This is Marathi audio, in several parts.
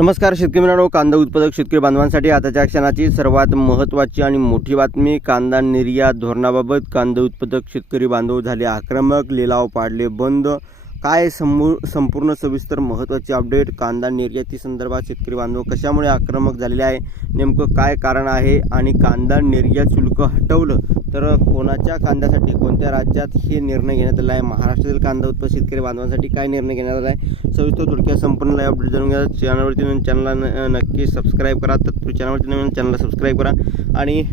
नमस्कार शेतकरी मित्रांनो कांदा उत्पादक शेतकरी बांधवांसाठी आताच्या क्षणाची सर्वात महत्त्वाची आणि मोठी बातमी कांदा निर्यात धोरणाबाबत कांदा उत्पादक शेतकरी बांधव झाले आक्रमक लिलाव पाडले बंद काय समू संपूर्ण सविस्तर महत्त्वाची अपडेट कांदा निर्याती संदर्भात शेतकरी बांधव कशामुळे आक्रमक झालेले आहे? नेमकं काय कारण आहे? आणि कांदा निर्यात शुल्क हटवलं तर कोणाच्या कांद्यासाठी कोणत्या राज्यात हे निर्णय घेण्यात आला आहे? महाराष्ट्रातील कांदा उत्पादक शेतकरी बांधवांसाठी काय निर्णय घेण्यात आला आहे? सविस्तर थोडक्यात संपूर्ण लाईव्ह अपडेट जाणून घ्या. चॅनलवरती नवीन चॅनलला न- नक्की सबस्क्राईब करा. तत्पूर्वी चॅनलवरती नवीन चॅनलला सबस्क्राईब करा. आणि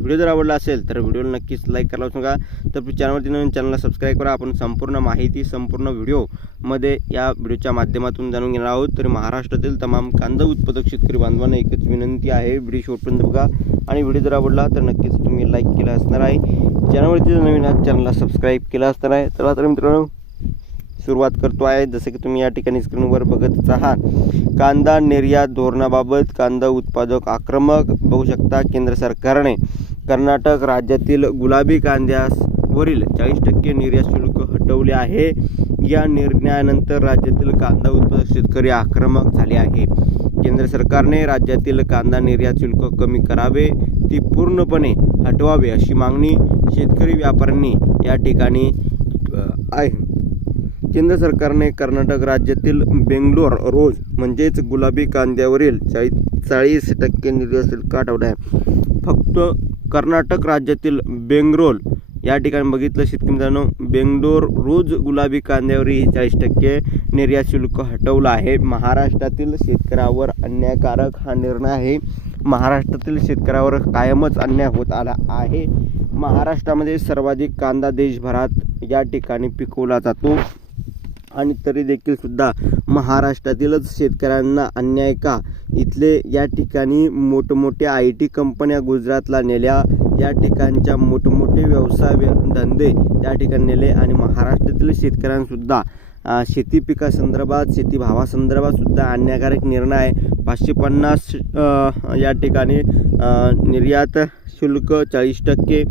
व्हिडिओ जर आवडला असेल तर व्हिडिओला नक्कीच लाईक करायला विसरू नका. तर चॅनलवरती नवीन चॅनलला सबस्क्राईब करा. आपण संपूर्ण माहिती संपूर्ण व्हिडिओमध्ये या व्हिडिओच्या माध्यमातून जाणून घेणार आहोत. तर महाराष्ट्रातील तमाम कांदा उत्पादक शेतकरी बांधवांना एकच विनंती आहे. व्हिडिओ शेवटपर्यंत बघा. आणि व्हिडिओ जर आवडला तर नक्कीच तुम्ही लाईक केला असणार आहे. चॅनलवरती जर नवीन आहात चॅनलला सबस्क्राईब केला असणार आहे. चला तर मित्रांनो सुरुवात करतो आहे. जसं की तुम्ही या ठिकाणी स्क्रीनवर बघतच आहात. कांदा निर्यात धोरणाबाबत कांदा उत्पादक आक्रमक बघू शकता केंद्र सरकारने कर्नाटक राज्यातील गुलाबी कांद्यावरील चाळीस टक्के निर्यात शुल्क हटवले आहे. या निर्णयानंतर राज्यातील कांदा उत्पादक शेतकरी आक्रमक झाले आहे. केंद्र सरकारने राज्यातील कांदा निर्यात शुल्क कमी करावे ती पूर्णपणे हटवावे अशी मागणी शेतकरी व्यापाऱ्यांनी या ठिकाणी आहे. केंद्र सरकारने कर्नाटक राज्यातील बेंगलोर रोज म्हणजेच गुलाबी कांद्यावरील चाळीस चाळीस टक्के निर्यात शुल्क हटवलं आहे. फक्त कर्नाटक राज्यातील बेंगरोल या ठिकाणी बघितलं शेतकरी मित्रांनो बेंगलोर रोज गुलाबी कांद्यावरही चाळीस टक्के निर्यात शुल्क हटवलं आहे. महाराष्ट्रातील शेतकऱ्यावर अन्यायकारक हा निर्णय आहे. महाराष्ट्रातील शेतकऱ्यावर कायमच अन्याय होत आला आहे. महाराष्ट्रामध्ये सर्वाधिक कांदा देशभरात या ठिकाणी पिकवला जातो. आणि तरी देखील सुद्धा महाराष्ट्रातीलच शेतकऱ्यांना अन्याय का? इथले या ठिकाणी मोठमोठ्या आय टी कंपन्या गुजरातला नेल्या. या ठिकाणच्या मोठमोठे व्यवसाय धंदे या ठिकाणी नेले आणि महाराष्ट्रातील शेतकऱ्यांसुद्धा शेती पिकासंदर्भात शेती भावासंदर्भातसुद्धा अन्यायकारक निर्णय आहे. पाचशे पन्नास या ठिकाणी निर्यात शुल्क चाळीस टक्के.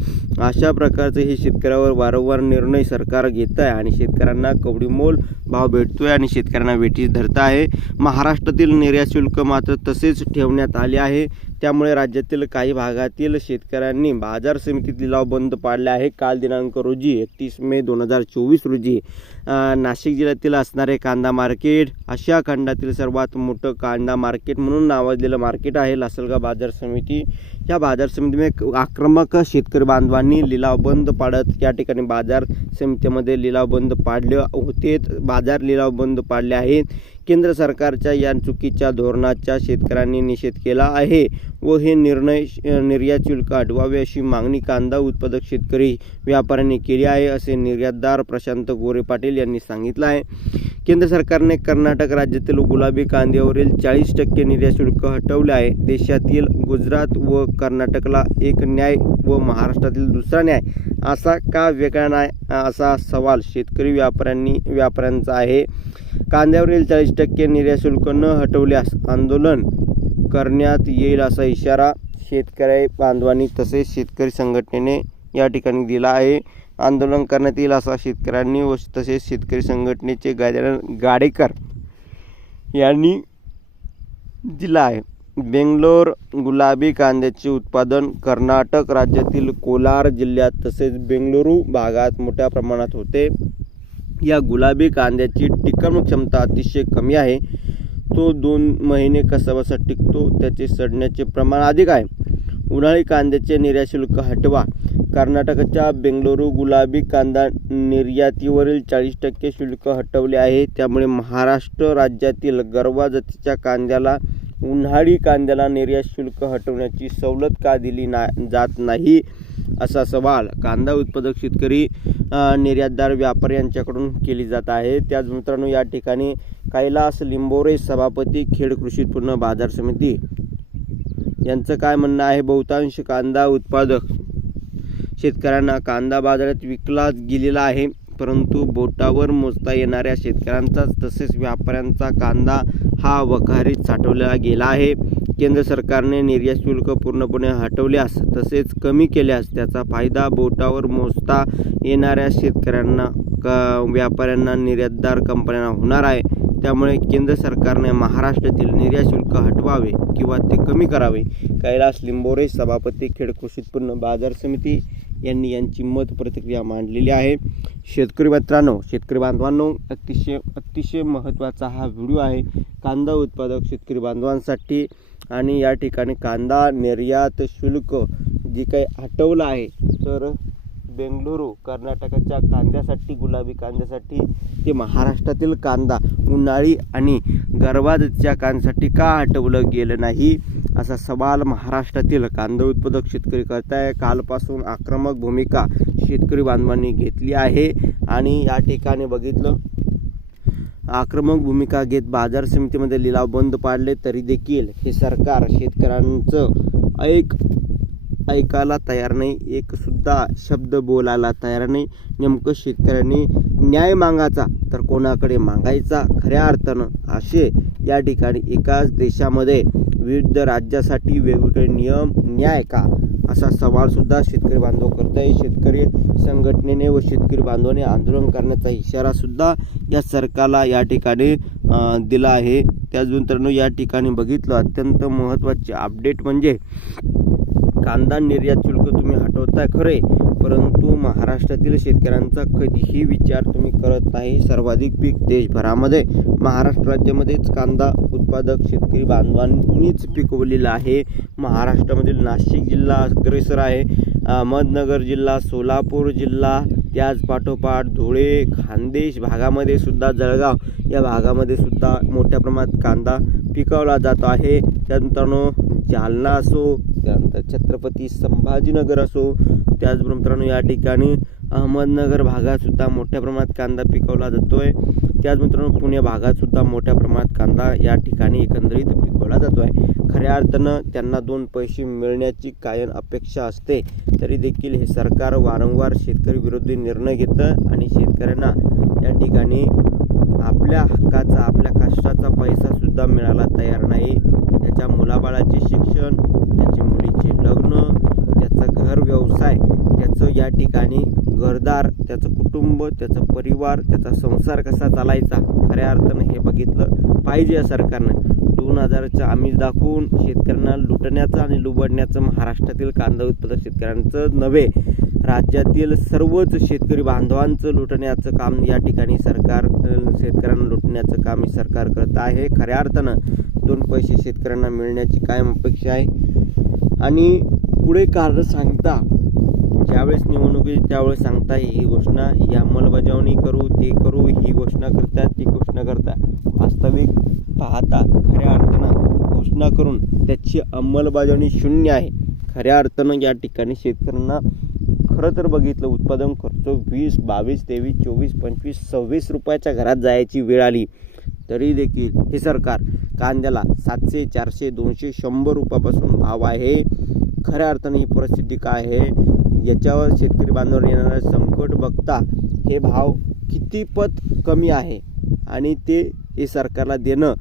अशा प्रकारचे हे शेतकऱ्यावर वारंवार निर्णय सरकार घेत आहे आणि शेतकऱ्यांना कवडीमोल भाव भेटतो आहे आणि शेतकऱ्यांना वेठीस धरत आहे. महाराष्ट्रातील निर्यात शुल्क मात्र तसेच ठेवण्यात आले आहे. त्यामुळे राज्यातील काही भागातील शेतकऱ्यांनी बाजार समितीत लिलाव बंद पाडले आहे. काल दिनांक रोजी एकतीस मे दोन हजार चोवीस रोजी नाशिक जिल्ह्यातील असणारे कांदा मार्केट आशिया खंडातील सर्वात मोठं कांदा मार्केट म्हणून नावाजलेलं मार्केट आहे. लासलगाव बाजार समिती या बाजार समितीमध्ये आक्रमक शेतकरी बांधवांनी लिलाव बंद पाडत या ठिकाणी बाजार समितीमध्ये लिलाव बंद पाडले होते. बाजार लिलाव बंद पाडले आहेत. केंद्र सरकारच्या या चुकीच्या धोरणाचा शेतकऱ्यांनी निषेध केला आहे व हे निर्णय निर्यात शुल्क हटवावे अशी मागणी कांदा उत्पादक शेतकरी व्यापाऱ्यांनी केली आहे असे निर्यातदार प्रशांत गोरे पाटील यांनी सांगितलं आहे. केंद्र सरकारने कर्नाटक राज्यातील गुलाबी कांद्यावरील चाळीस टक्के निर्यात शुल्क हटवले आहे. देशातील गुजरात व कर्नाटकला एक न्याय व महाराष्ट्रातील दुसरा न्याय असा का वेगळा न्याय असा सवाल शेतकरी व्यापाऱ्यांनी व्यापाऱ्यांचा आहे. कांद्यावरील चाळीस टक्के निर्यात शुल्क न हटवल्यास आंदोलन करण्यात येईल असा इशारा शेतकरी बांधवांनी तसेच शेतकरी संघटनेने या ठिकाणी दिला आहे. आंदोलन करण्यात येईल असा शेतकऱ्यांनी व तसेच शेतकरी संघटनेचे गाड्या गाडेकर यांनी दिला आहे. बेंगलोर गुलाबी कांद्याचे उत्पादन कर्नाटक राज्यातील कोलार जिल्ह्यात तसेच बेंगलुरू भागात मोठ्या प्रमाणात होते. या गुलाबी कांद्याची टिकाणू क्षमता अतिशय कमी आहे. तो दोन महिने कसा टिकतो त्याचे सडण्याचे प्रमाण अधिक आहे. उन्हाळी कांद्याचे निर्यात शुल्क हटवा. कर्नाटकच्या बेंगलुरू गुलाबी कांदा निर्यातीवरील चाळीस टक्के शुल्क हटवले आहे. त्यामुळे महाराष्ट्र राज्यातील गरवा जातीच्या कांद्याला उन्हाळी कांद्याला निर्यात शुल्क हटवण्याची सवलत का दिली ना जात नाही असा सवाल कांदा उत्पादक शेतकरी निर्यातदार व्यापारी यांच्याकडून केली जात आहे. त्याच मित्रांनो या ठिकाणी कैलास लिंबोरे सभापती खेड कृषी उत्पन्न बाजार समिती यांचं काय म्हणणं आहे? बहुतांश कांदा उत्पादक शेतकऱ्यांना कांदा बाजारात विकला गेलेला आहे. परंतु बोटावर मोजता येणाऱ्या शेतकऱ्यांचाच तसेच व्यापाऱ्यांचा कांदा हा वखारीत साठवलेला गेला आहे. केंद्र सरकारने निर्यात शुल्क पूर्णपणे हटवल्यास तसेच कमी केल्यास त्याचा फायदा बोटावर मोजता येणाऱ्या शेतकऱ्यांना क व्यापाऱ्यांना निर्यातदार कंपन्यांना होणार आहे. त्यामुळे केंद्र सरकारने महाराष्ट्रातील निर्यात शुल्क हटवावे किंवा ते कमी करावे. कैलास लिंबोरे सभापती खेड कृषी उत्पन्न बाजार समिती. यांनी यांची मत प्रतिक्रिया मांडलेली आहे. शेतकरी मित्रांनो शेतकरी बांधवांनो अतिशय अतिशय महत्त्वाचा हा व्हिडिओ आहे. कांदा उत्पादक शेतकरी बांधवांसाठी आणि या ठिकाणी कांदा निर्यात शुल्क जे काही हटवलं आहे तर बेंगलुरू कर्नाटकाच्या कांद्यासाठी गुलाबी कांद्यासाठी ते महाराष्ट्रातील कांदा उन्हाळी आणि गर्भादच्या कांद्यासाठी का हटवलं गेलं नाही? असा सवाल महाराष्ट्रातील कांदा उत्पादक शेतकरी करताय. कालपासून आक्रमक भूमिका शेतकरी बांधवांनी घेतली आहे. आणि या ठिकाणी बघितलं आक्रमक भूमिका घेत बाजार समितीमध्ये लिलाव बंद पाडले तरी देखील हे सरकार शेतकऱ्यांचं ऐक ऐकायला तयार नाही. एकसुद्धा शब्द बोलायला तयार नाही. नेमकं शेतकऱ्यांनी न्याय मागायचा तर कोणाकडे मागायचा? खऱ्या अर्थानं असे या ठिकाणी एकाच देशामध्ये विविध राज्यासाठी वेगवेगळे नियम न्याय का? असा सवालसुद्धा शेतकरी बांधव करत आहे शेतकरी संघटनेने व शेतकरी बांधवाने आंदोलन करण्याचा इशारासुद्धा या सरकारला या ठिकाणी दिला आहे. त्याच मित्रांनो या ठिकाणी बघितलं अत्यंत महत्त्वाचे अपडेट म्हणजे कांदा निर्यात शुल्क तुम्ही हटवताय खरे परंतु महाराष्ट्रातील शेतकऱ्यांचा कधीही विचार तुम्ही करत नाही. सर्वाधिक पीक देशभरामध्ये महाराष्ट्र राज्यामध्येच कांदा उत्पादक शेतकरी बांधवांनीच पिकवलेला आहे. महाराष्ट्रामधील नाशिक जिल्हा अग्रेसर आहे. अहमदनगर जिल्हा सोलापूर जिल्हा त्याचपाठोपाठ धुळे खानदेश भागामध्ये सुद्धा जळगाव या भागामध्ये सुद्धा मोठ्या प्रमाणात कांदा पिकवला जातो आहे. त्यानंतर जालना असो त्यानंतर छत्रपती संभाजीनगर असो त्याचबरोबर मित्रांनो या ठिकाणी अहमदनगर भागातसुद्धा मोठ्या प्रमाणात कांदा पिकवला जातो आहे त्याच मित्रांनो पुणे भागातसुद्धा मोठ्या प्रमाणात कांदा या ठिकाणी एकंदरीत पिकवला जातो आहे खऱ्या अर्थानं त्यांना दोन पैसे मिळण्याची कायम अपेक्षा असते तरी देखील हे सरकार वारंवार शेतकरी विरोधी निर्णय घेतं आणि शेतकऱ्यांना या ठिकाणी आपल्या हक्काचा आपल्या कष्टाचा पैसासुद्धा मिळायला तयार नाही. त्याच्या मुलाबाळाचे शिक्षण त्याचे मुलीचे लग्न त्याचा घर व्यवसाय त्याचं या ठिकाणी घरदार त्याचं कुटुंब त्याचा परिवार त्याचा संसार कसा चालायचा? खऱ्या अर्थानं हे बघितलं पाहिजे या सरकारनं. दोन हजारचं आमिष दाखवून शेतकऱ्यांना लुटण्याचं आणि लुबडण्याचं महाराष्ट्रातील कांदा उत्पादक शेतकऱ्यांचं नव्हे. राज्यातील सर्वच शेतकरी बांधवांचं लुटण्याचं काम या ठिकाणी सरकार शेतकऱ्यांना लुटण्याचं काम हे सरकार करत आहे. खऱ्या अर्थानं दोन पैसे शेतकऱ्यांना मिळण्याची कायम अपेक्षा आहे. आणि पुढे कारण सांगता ज्यावेळेस निवडणुकी त्यावेळेस सांगता ही घोषणा ही अंमलबजावणी करू ते करू ही घोषणा करतात ती घोषणा करतात वास्तविक पाहता खऱ्या अर्थानं घोषणा करून त्याची अंमलबजावणी शून्य आहे. खऱ्या अर्थानं या ठिकाणी शेतकऱ्यांना खरं तर बघितलं उत्पादन खर्च वीस बावीस तेवीस चोवीस पंचवीस सव्वीस रुपयाच्या घरात जायची वेळ आली. तरी देखील हे सरकार कांद्याला सातशे चारशे दोनशे शंभर रुपयापासून भाव आहे. खऱ्या अर्थाने ही परिस्थिती काय आहे? याच्यावर शेतकरी बांधवांवर येणारं संकट बघता हे भाव कितीपत कमी आहे? आणि ते हे सरकारला देणं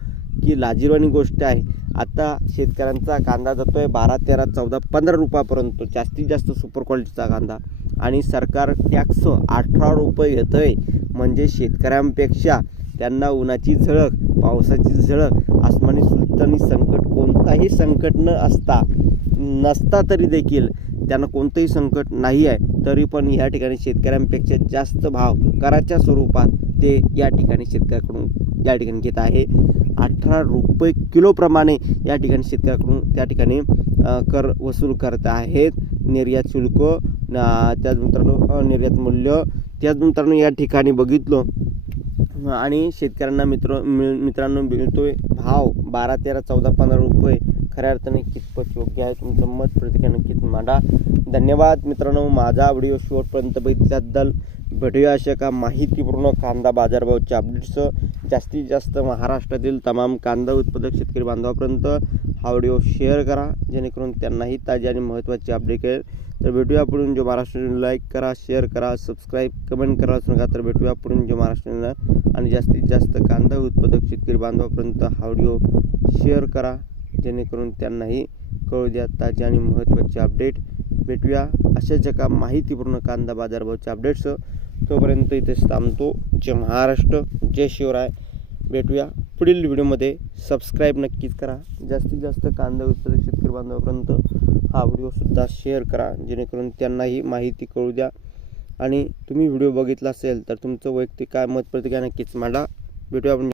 की लाजीरवाणी गोष्ट आहे. आता शेतकऱ्यांचा कांदा जातो आहे बारा तेरा चौदा पंधरा रुपयापर्यंत. जास्तीत जास्त सुपर क्वालिटीचा कांदा. आणि सरकार टॅक्स अठरा रुपये घेतं आहे म्हणजे शेतकऱ्यांपेक्षा त्यांना उन्हाची झळक पावसाची झळक आसमानी सुलतानी संकट कोणताही संकट न असता नसता तरी देखील त्यांना कोणतंही संकट नाही आहे. तरी पण या ठिकाणी शेतकऱ्यांपेक्षा जास्त भाव कराच्या स्वरूपात ते या ठिकाणी शेतकऱ्याकडून या ठिकाणी घेत आहे. अठरा रुपये किलोप्रमाणे या ठिकाणी शेतकऱ्याकडून त्या ठिकाणी कर वसूल करत आहेत. निर्यात शुल्क त्याच मित्रांनो निर्यात मूल्य त्याच मित्रांनो या ठिकाणी बघितलं. आणि शेतकऱ्यांना मित्र मिळ- मित्रांनो मिळतोय भाव बारा तेरा चौदा पंधरा रुपये. खऱ्या अर्थाने कितपत योग्य आहे. तुमचं मत प्रतिक्रिया नक्कीच मांडा. धन्यवाद मित्रांनो. माझा व्हिडिओ शेवटपर्यंत बघितल्याबद्दल भेटूया अशा का माहितीपूर्ण कांदा बाजारभावाच्या अपडेट्स जास्तीत जास्त महाराष्ट्रातील तमाम कांदा उत्पादक शेतकरी बांधवापर्यंत हा व्हिडिओ शेअर करा. जेणेकरून त्यांनाही ताजी आणि महत्त्वाची अपडेट कळेल. तर भेटूया पुढून. जो महाराष्ट्र लाईक करा शेअर करा सबस्क्राईब कमेंट करा असू नका तर भेटूया पुढून जो महाराष्ट्र आणि जास्तीत जास्त कांदा उत्पादक शेतकरी बांधवापर्यंत हा व्हिडिओ शेअर करा. जेणेकरून त्यांनाही कळू द्या ताजे आणि महत्त्वाचे अपडेट भेटूया. अशाच एका माहितीपूर्ण कांदा बाजारभावाच्या अपडेट्स तोपर्यंत इथेच थांबतो. जय महाराष्ट्र जय शिवराय. भेटूया पुढील व्हिडिओमध्ये. सबस्क्राईब नक्कीच करा. जास्तीत जास्त कांदा उत्पादक शेतकरी बांधवापर्यंत हा व्हिडिओसुद्धा शेअर करा. जेणेकरून त्यांनाही माहिती कळू द्या. आणि तुम्ही व्हिडिओ बघितला असेल तर तुमचं वैयक्तिक काय मत प्रतिक्रिया नक्कीच मांडा. भेटूया आपण